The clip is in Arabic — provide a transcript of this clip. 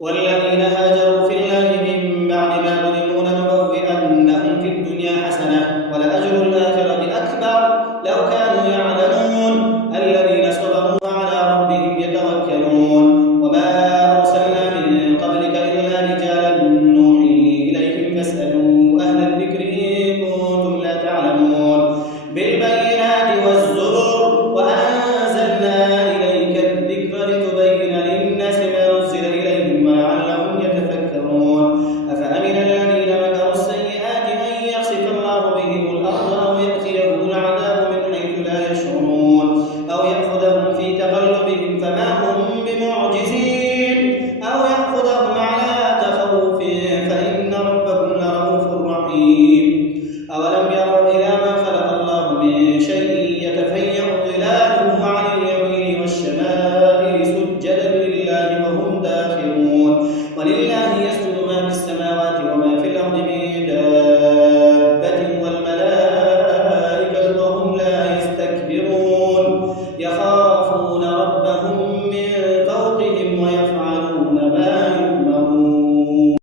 والذين هاجروا في الله من بعد ما ظلموا لنبوئنهم في الدنيا حسنة ولأجر الآخرة أكبر لو كانوا يعلمون الذين صبروا وعلى ربهم يتوكلون وما أرسلنا من قبلك إلا رجالا نوحي إليهم فاسألوا أهل الذكر إن كنتم لا تعلمون بالبينات والزبر وأنزلنا إليك الذكر لتبين للناس ما نزل إليهم ولعلهم يتفكرون أفأمن الذين مكروا السيئات أن يخسف الله بهم الأرض أو يأتيهم العذاب من حيث لا يشعرون أو يأخذهم في تقلبهم فما هم بمعجزين أو يأخذهم على تخوف فإن ربكم لرؤوف رحيم أولم يروا إلى ما خلق الله من شيء يتفيأ ظلاله عن اليمين والشمائل سجدا لله وهم داخرون ولله